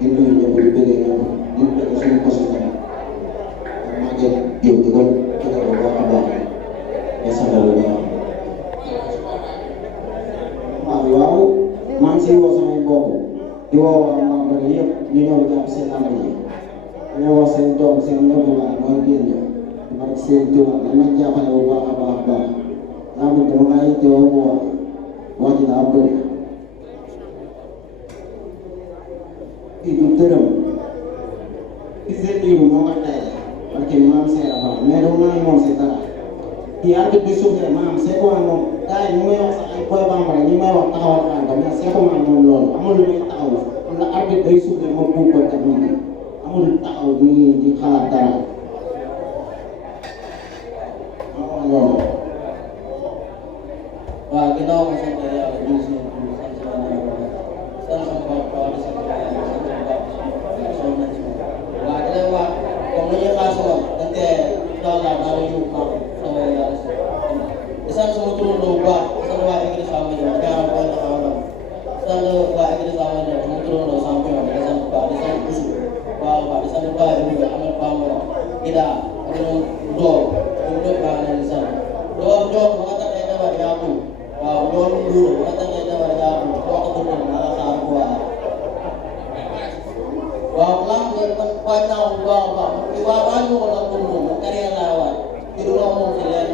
di nuyu ñëpp di bëggee ñëpp di bëgg suñu poste tamit Maguette Diop di ko bëgg bu baax a baax di sant lu baax. waaw maa ngi siy woo samay mbokk di woo waa Mbambara yëpp ñu ñëw jàpp seen lamb yi dañoo wax seen doom seen ndongo waay mooy génn barke seen tubaab dañ ma jàppale bu baax a baax a baax lamb dama maa yittewoo mu wax ji daa bëri kii du dërëm kii seen diibu moo ma tay parce que maam seera fa mais du maa moom si dara kii arbitre bi soufflé maam c'est quoi moom gars yi ñu may wax sax ay boy bambara ñu may wax taxawal xaanta mais c'est quoi moom loolu amul lu may taxaw am na arbitre day soufflé ma buub ko teg nit ñi amul taxaw di xalaat dara loolu waaw ginnaaw ma sant yàlla ñu si sant sama papa di sant yàlla sant papa son nañ si waaw di leen wax comme lu ñuy xaar si moom dañ incha allah daa lay yóbbu kaw sama yàlla si di sant sama turandoo bu baax di sant waa église Samba Diop gaaram koy taxaw la di sant waa église Samba Diop sama turandoo champion di sant bu baax di sant Boussou waaw waaw di sant Baye Bouba Amed Bambara Ida ak ñoom Ndoo ñoom ñëpp maa ngi leen di sant doo jox ba nga taxee jabar yaa ko waaw loolu Ndour ba nga taxee jabar yaa ko boo ko dundee naa la xaar bu baax waaw lamb yi man waaj naa ko bu baax a baax waaw waaj ma ko nag pour moom man carrière laa waaj ci du loo moom si leen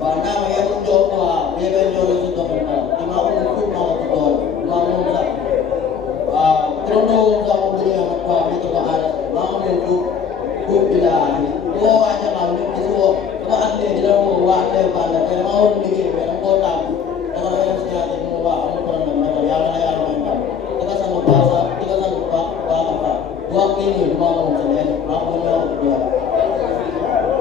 waaw naa ma yemul jox waaw yebeen jox la si doxal dara damaa ko moom tuut maa ko ko doole maa moom sax waaw turandoo woon sax moom bu ñëwee nag waaw ma ko aada maa ko moom tuut bi laa woo waa Jaxaaw ñëpp di si woo dama atlee dina woo waa atlee Banda te dama waroon liggéey mais dama koo taamu dafa la yem si ñaata bi mu baax amul problème mais yàlla na yàlla may ndam di ko sant bu baax sax di ko sant bu baax baax a baax bu wax kii nii du ma moom si leen maa ko ñëw ko doole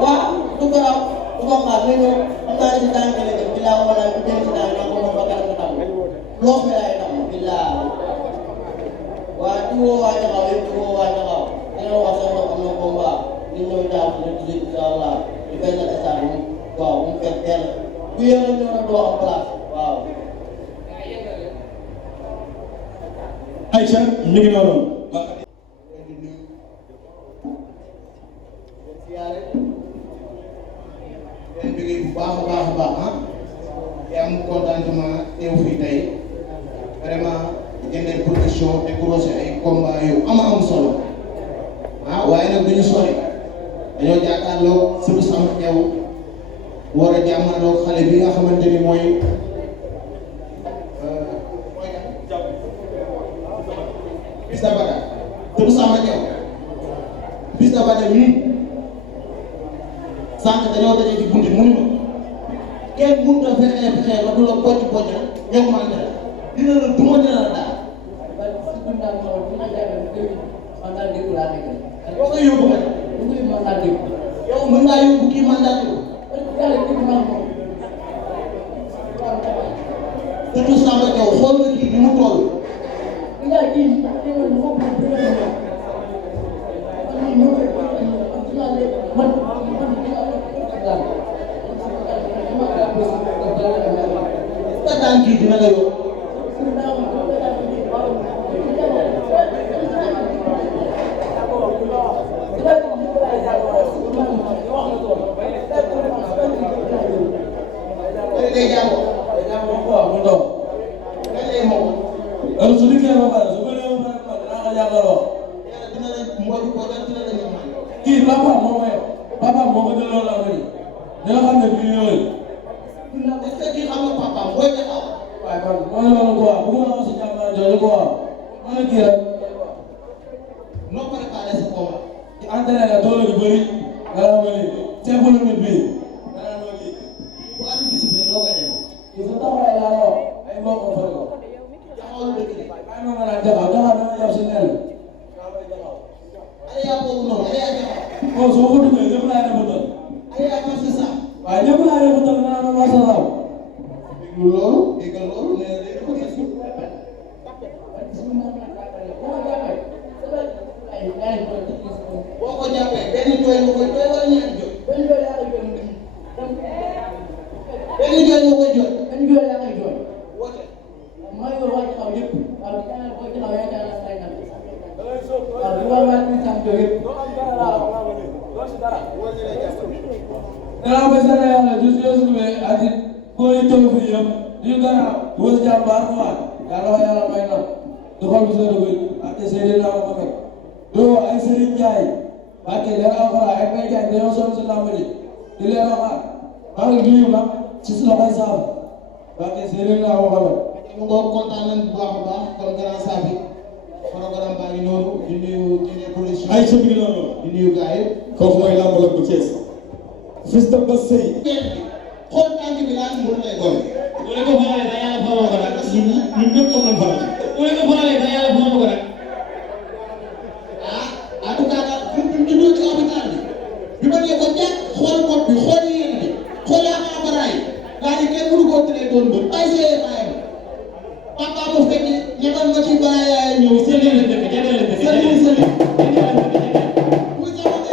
waaw du ko raw du ko xaar nga ñëw xam naa ne si tànk la jëm bilaa wala bu jëm si tànk naa ko moom ba kanam nga tam loo fi lay tam bilaa waa di woo waa Jaxaaw yëpp di woo waa Jaxaaw dina wax seen bopp am na combat ñu ñëw jàpp le 18 incha allah ñu benn stade mu waaw mu fekk teel bu yéene ñëw na doo am place waaw. Aïcha mi ngi noonu. bu baax a baax a baax ah te am contentement teew fii tey vraiment jëndee production te croisé ay combat yu am solo ah waaye nag duñu sori dañoo jàkkaarloo suñu sama teew war a jàmmaloo xale bi nga xamante ni mooy Fils de Bada suñu sama teew Fils de Bada mii sànq dañoo daje ci bunti mun ma kenn mënut a fexe ba du la bocc ñoom man dina la duma dina la daal. boo ko yóbbu nga yow mën ngaa yóbbu kii mandat bi surtout Samba Diaw xool nga kii bi mu toll. daan kii dina la yóbbu. day jàngoo. waaw mu doon. lan lay moom. alors su liggéeyee ba pare su ko defee ba pare dinaa ko jàngaloo. dina la mboolu ko dina la ñu mën. kii papa moo ma yor papa moo ma delloo laa bëri dina xam ne bii ñëwee. est-ce que kii xam nga papa mooy taxaw. waaye kon mooy loolu quoi bu ma la wax si jàmbaa jooju quoi ma ne kii rek. noo préparé sa combat. ci entraîné la doole ju bëri nga la ma lii ceeb bu limit bii nga la ma lii. bu am discipline loo koy def. kii sa taxawaay laa wax ay mbokk ma fari ko. jaxawal dëgg de. bàyyi ma nga naan jaxaw jaxaw dama jàpp si nen. ale yaa boobu noonu ale yaa jaxaw. bon soo ko duggee ñëpp laa defatal. ale yaa fas sa. waaye ñëpp laa defatal naa ma masa raw. déglu loolu déggal loolu nee na day dafa gis. boo ko jàppee benn jooy nga koy jooy wala ñaari jooy. benn jooy nga koy jooy. woote. Yesus be ati koy toog fi yëpp yu gana wës jàmbaar quoi yàlla may na du xol bu seen bëri ak séeréer naa ko fekk doo ay Serigne Ndiaye ak leen alxuraan ak may jaay dañoo sonn si lamb ji di leen waxaat maa ngi nuyu nag ci loxoy saabu ak séeréer naa ko xamal mu ngoog kontaan nañ bu baax a baax kon grand Safi programme baa ngi noonu di nuyu Guinée production ay sa bi noonu di nuyu gars yi kooku mooy lamb la bu Thiès fils de Bass Seye xool tànk bi laa mën lay doon bu ne ko faralee da yàlla faralee ko rek ñun ñëpp am nañ faral bu ne ko faralee da yàlla faralee ko rek en tout cas daal fi mu juddoo ci hôpital bi ma nee ko jàpp xool bopp bi xool yéen bi xool appareil yi daa di kenn mënu koo tënee doon ba ay see bàyyam papa bu fekkee ñemal nga ci bàyyi yaay ñëw seen leen dëkk jëndee leen dëkk seen jëndee leen dëkk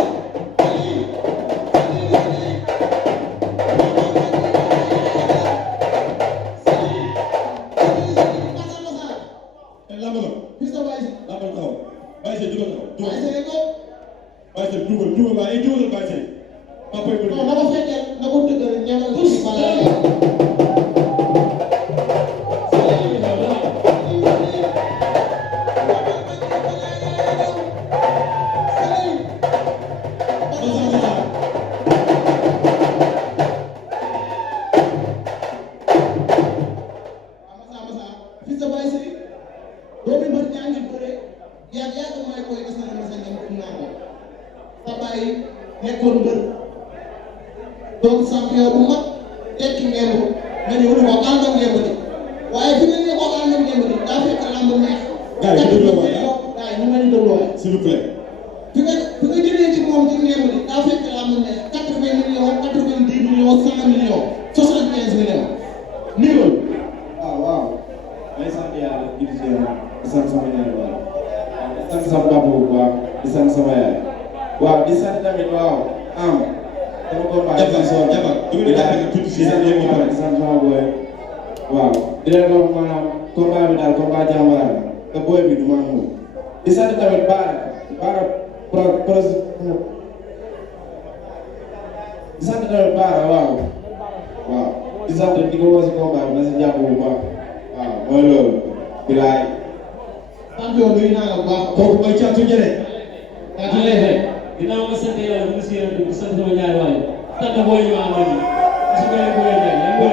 nekkoon mbër doon champion bu mag tekki ngemb nga ñëw ni ko ànd ak ngemb di waaye fi nga ne ko ànd ak ngemb di daa fekk lamb neex. gars yi déglu waay gars yi ñu ngi leen di déglu waay. s'il vous plaît. fi nga jëlee ci moom ci ngemb di daa fekk lamb neex 80 millions 90 millions 100 millions 75 millions nii loolu. waaw may sant yàlla di sant sama ñaari waay di sant sama papa bu baax di sant sama yaay waaw di sant tamit waaw sama combat di sant sama boy waaw di leen wax maanaam combat bi daal combat jàmbaar la te boy bi du ma moom di sant tamit Baara di sant tamit Baara waaw di sant di ko woo si combat bi na si jàpp bu baax waaw mooy loolu bilaay champion nuyu naa la bu baax. kooku mooy Thiatou Diéré. Thiatou Diéré ginnaaw ma sant yàlla bu si yéen di sant sama ñaari waay sant booy ñu àndal ni su ko leen bëggee jaay leen bëgg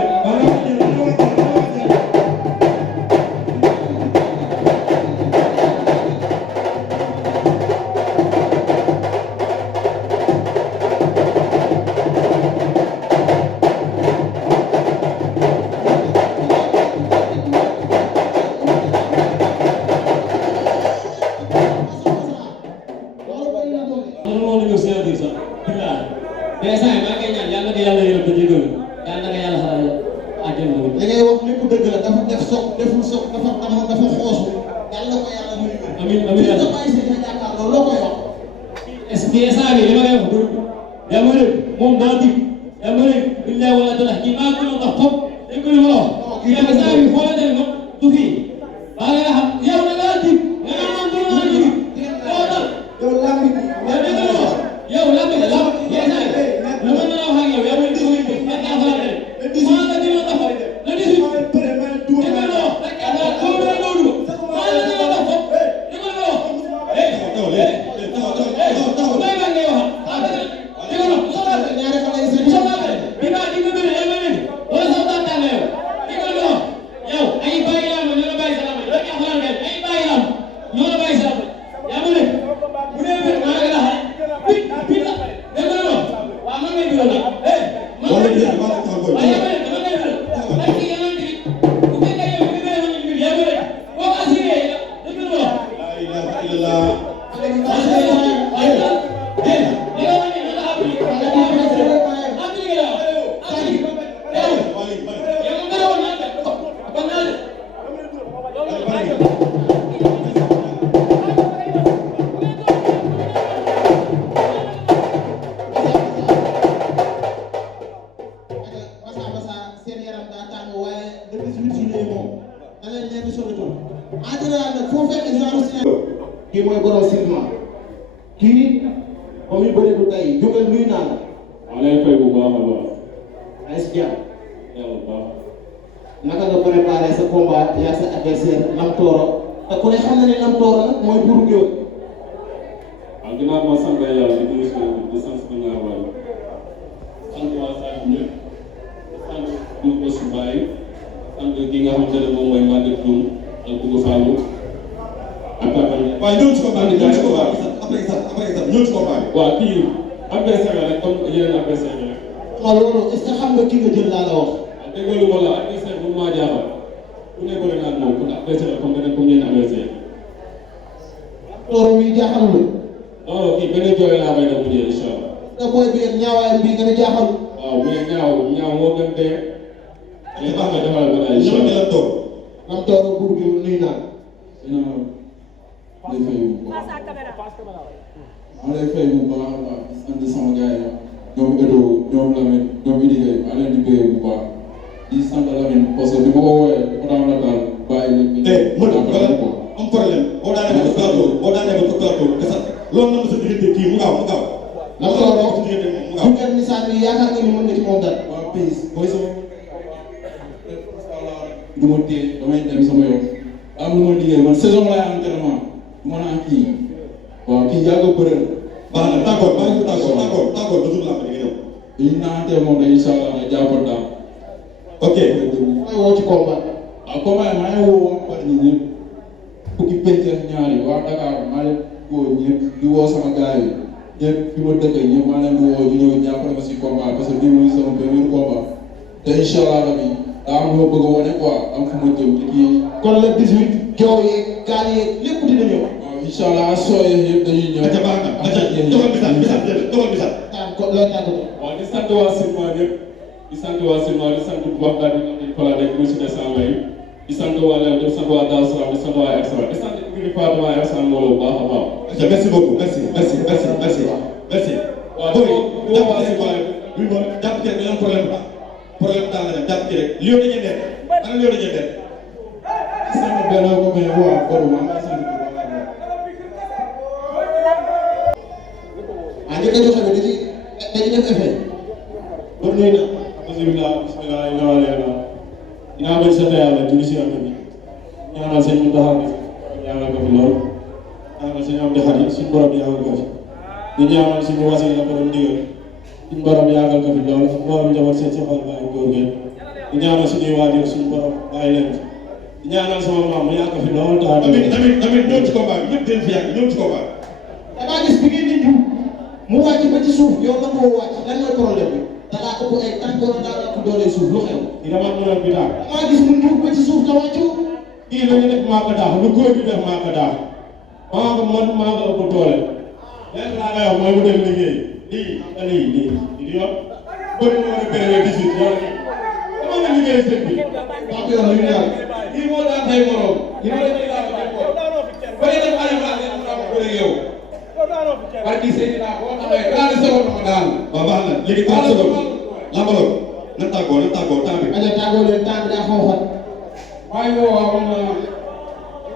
li ngay wax lépp dëgg la dafa def soog deful soog dafa amoon dafa xoosu yàlla ko yàlla muy wér. amiin amiin yàlla bàyyi seen jàkkaarloo loo koy wax. est-ce que instant bii li ma koy wax dëgg yaa ma leen moom daa dig yaa ma leen billahi wala dara kii maa ngi doon tax fop dañ ko li ma la wax. kii dafa instant bii foo la dem nga du fii baa nga xam yow da ngaa dig nga naan man dama maa dig loo dal yow lambi bi yow dégg nga wax yow lambi la lamb yenn saa yi lu ma mën a wax ak yow yaa ma leen di ko indi ak yaa fa la dem maa la dina tax la di si dégg nga wax rek yaa ko mën a loolu maa la dina tax fop dégg nga wax kii mooy borom Silema kii ba muy bëre du tey jógal nuyu naa la. maa lay fay bu baax a baax. ay si jàmm yàlla bu baax. naka nga préparé sa combat yaa sa adversaire Lam Tooro te ku ne xam na ne Lam Tooro nag mooy buuru géwél. waaw ginnaaw moo sant yàlla di nuyu di sant suñu ñaar waay sant waa Sadio ñëpp sant ñu ko si bàyyi sant ki nga xamante ne moom mooy Maguette Dioum ak Koungheul Fallou ak Papa. waaw ñëw ci combat bi ñëw ci combat bi après ñëw ci combat bi. waaw kii adversaire rek comme yeneen adversaire yi rek. waaw loolu est-ce que xam nga ki nga jël laa la wax. waaw dégg nga lu ma la adversaire bu ma jaaxal ku ne bëri naa moom kon adversaire comme beneen comme yeneen adversaire. Tooro mi jaaxal lu. non kii benn jooy laa koy def bu dee incha allah. te booy bi ak ñaawaayam bii gën a jaaxal. waaw mais ñaaw moo gën dee. mais baax na defal ko daal incha allah. Lam Tooro buuru géwél nuyu naa. maa ngi lay fay bu baax a baax sant sama gars yi ñoom Edo ñoom Lamine ñoom Idi Gueye maa leen di bëgg bu baax di sant Lamine parce que bi ma ko woowee mu daan la daal bàyyi leen. mën am problème boo daanee ba plateau kese loolu na ma sa diggante kii mu gaaw. Lam Tooro sa diggante moom mu gaaw. bu ngeen misaal bi yaakaar nga ni mën nga ci moom dara. waaw Pays booy sama du ma téye damay dem sama yoon am lu ma liggéey man saison laay entraînement du ma naan kii waaw kii yàgg a bëre baax na d'accord ba jour la nga ñëw. dañu naantee moom dañuy incha allah nga jàppal daal. ok. mooy woo ci combat. waaw combat maa ngi woo waa Paris ñëpp fukki penc ak ñaari waa Dakar maa leen woo ñëpp di woo sama gars yi ñëpp fi ma dëkk ñëpp maa leen di woo ñu ñëw jàppale ma si combat parce que bii mooy sama premier combat te incha allah rabi daa am lu ma bëgg a wane quoi am fu ma jëm te kii. kon le 18 joow yeeg gaal yeeg lépp dina ñëw. waaw incha allah sooyee yëpp dañuy ñëw. aca baax na aca dogal bisal. kon looy tàggatoo. waaw di sant waa Sirma ñëpp di sant waa Sirma di sant waxtaan bi ñu ko la rek mu si décembre yi di sant waa Léon di sant waa Daaru Salaam di sant waa Ersan di sant équipe département Ersan Mawlo bu baax a baax. aca merci beaucoup merci. waaw booy waa Sirma bi ma jàpp ci rek dañoo am problème daal la jàpp ci rek Lion de Diender ana Lion de Diender. sant benn copain bu waa Bodo maa ngi sant bu baax a baax. njëkk a joxe bi dañuy def effet. loolu nuyu na. alhamdulilah bisimilah inawaleena dinaa bañ sant yàlla julli si yàlla bi ñaanal sëñ mu taxaw yàlla ko fi lool ñaanal sëñ am dexat yi suñu borom yàggal ko fi di ñaanal suñu wasi la ko doon digal suñu borom yàggal ko fi lool borom njaboot seen safal bàyyi góor gi di ñaanal suñuy waajur suñu borom bàyyi leen fi di ñaanal sama maam mu yàgg fi lool taxaw tamit ñëw ci combat bi ñëpp dañ fi yàgg ñëw ci combat bi. damaa gis bi ngeen di jiw mu wàcc ba ci suuf yow la moo wàcc lan mooy problème bi. da ngaa ëpp ay tànk wala daa ëpp doole suuf lu xew. di dama mën a bidaa damaa gis mu jiw ba ci suuf te wàccu. kii la ñu def maa ko daax lu góor gi def maa ko daax maa ko man maa ko ëpp doole léegi laa koy wax mooy mu dem liggéey lii di yor bëri na war a période 18 yor dama nga liggéey sëñ bi maa ko yor lu ñu yàlla. kii moo daan tay morom kii moo daan tay morom ba ñu def arrivage yi am naa ko bëri yow parce que sëñ bi daa boo taxawee 30 secondes ma daal waaw baax na léegi 30 secondes lambaloog na tàggoo temps bi. aja tàggoo leen temps bi daa xaw xat. maa ngi woo waaw man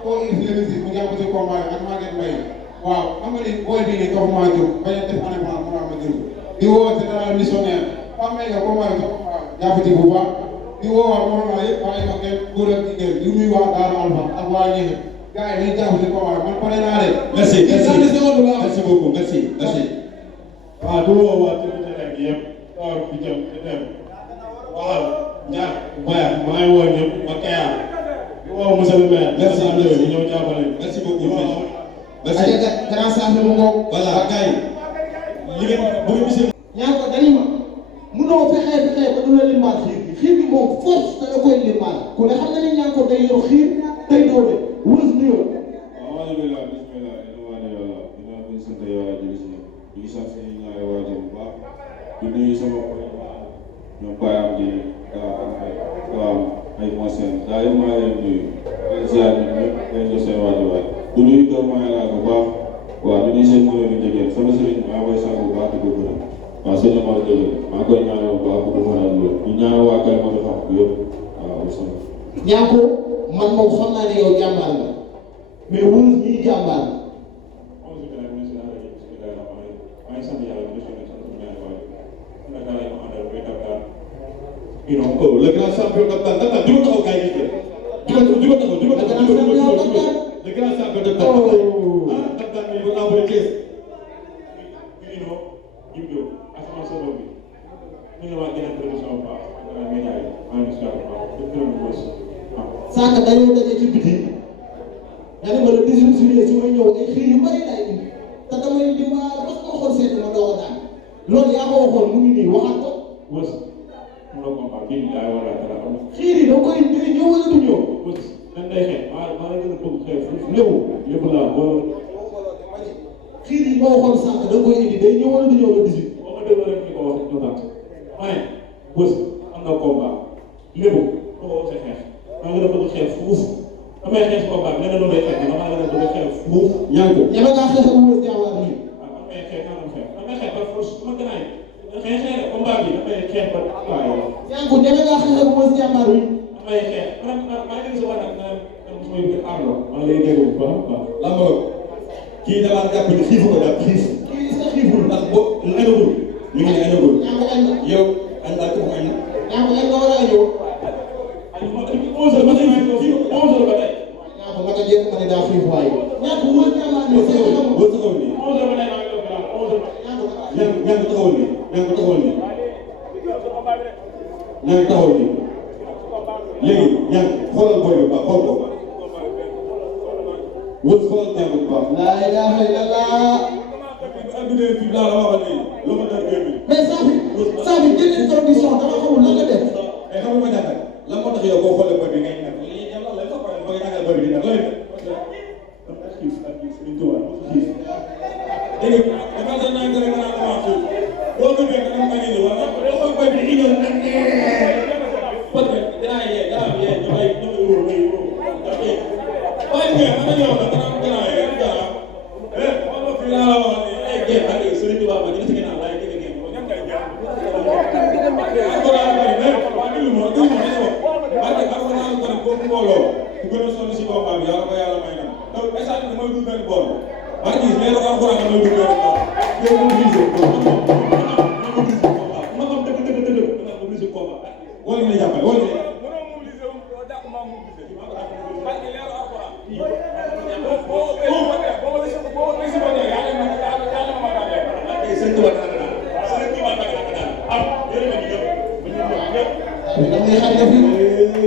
koo indi musique mu jàpp ci combat bi ak Maguette Mbaye waaw xam nga ni booy bii nii taxu maa jóg bañ a def année blanche mu naa ma jël di woo général missionnaire xam nga nga combat bi sax jàpp ci bu baax di woo waa Morola yëpp waaye ma kenn góor ak jigéen di nuyu waa Daara Alpha ak waa Ñexe gars yi dañuy jàpp ci combat bi man pare naa de. merci beaucoup merci. waaw du woo waa tribunal bi yëpp toog bi jëm te dem waaw ñaar baya maa ngi woo ñëpp ba Kayar di woo monsieur le maire merci André ñu ñëw jàppale merci beaucoup merci. aja grand saaf mu ngoog. voilà gars yi li ngeen bëgg monsieur. ñaa ko dañu ma munoo fexe ba du la limaal xiir bi moom force da la koy limaal ku ne xam na ne ñaa ko day yor xiir day doole wërës nuyoo. alhamdulilah bismillah ina waane yàlla ina buñ sant yàlla jëli si ñu ngi sant suñu ñaari waajur bu baax di nuyu sama ñoom bayam di waaw ay mosen daa yëpp maa leen nuyu leen ziar ñun ñëpp leen jox seen waajur waay du nuyu doom maa laa bu baax waaw du nuyu seen mënoon di jegeen sama sëriñ maa koy sant bu baax di ko gërëm waaw sëñ Amar Dëgg maa koy ñaanal bu baax bu mënal loolu ñu ñaanal waa Kalimatu xam yëpp waaw sama ñaa ko man moom xam naa ne yow jàmbaar nga mais wërës ñii jàmbaar la. you know, oh, le grand champion de Dakar, Dakar, du ma taxaw gars yi gis nga. du ma taxaw. Le grand champion de Dakar. Ah, Dakar mi ko envoyé Thiès. You know, Djibi Diop, asama sa bopp bi. ñu ngi wax gën a production bu baax, ak média yi, maa ngi si waat bu baax, dëgg la mu bës. sànq dañoo daje ci biti nga ne ma le 18 juillet su may ñëw ay xiir yu bëri lay indi te damay di ma rek ko xool seet ma doog a daan loolu yaa ko waxoon mu ngi nii waxaat ko. Bës, mu la combat bii daay war a dara am. xiir yi da koy day ñëw wala du ñëw. Bës, nan day xeex, maa ngi gën a bëgg xeex foofu lépp laa boo. xiir yi ma waxoon sànq da koy indi day ñëw wala du ñëw le 18. boo ma déggoo rek ñu ko wax ñu tax ma ne Bës am na combat lépp boo ko waxee xeex maa ngi gën a bëgg xeex fuuf damay xeex combat bi leneen loolu lay xeex dama gën a bëgg xeex fuuf ñaan ko. ñeme ngaa xeex ak Wës Diawara bi. waaw damay xeex damay xeex par force su ma gën a xeexee rek combat bi damay xeex ba waaye ñaan ko ñeme ngaa xeex ak Wës Diawara bi. damay xeex maa ngi gis waat ak naan mooy gën aarlo maa ngi lay dégg bu baax a baax lan ma kii damaa jàpp ni xiifu ko jàpp xiif kii est-ce que xiiful ndax boo añagul mi ngi ne añagul ñaan ko añ na yow añ daal ko añ na ñaan ko añ nga war a añoo. 11h ba tey 11h ba tey. ñaan ko naka jekk ma ne daa xiif waaye. ñaan ko Wës Diawara bi. boo taxawal nii 11h ba tey maa ngi toog daal 11h. ñaan ko taxawal nii ñaan ko taxawal nii ñaan ko taxawal nii léegi ñaan xoolal booy bi baax xool ko Wës xoolal ñaan ko bu baax. laa ilaaha illallah. mais saa fi jëlee condition dama xamul lan la def. mais xam nga ma jàngal lan moo tax yow boo xoolee booy bi ngay ñàkk lii yàlla lay fa ba nga jàngal booy bi di ñàkk looy def xiif ak xiif Sëriñ Tuubaa xiif dégg nga dafa sa naan rek nga naan dama xiif boo ko fekk dama bañ a ñëw wala xool booy bi di ñëw nag parce que dinaa yee garab yee ñu may wóor may wóor waaye mais man a ñëw nag dana am gannaaw yee garab wala fi laa la wax ne ay génn ak Sëriñ Tuubaa ma ñu ci ginnaaw laay dégg ngeen ko ñam kay jaar ku gën a sonn si combat bi yàlla ko yàlla may na donc instant bi damay dul benn bool maa ngi gis leeru alxuraan damay dul benn bool yow moom visé ma xam dëgg dana mobiliser combat wala ñu lay jàppale wala damay xar nga fi.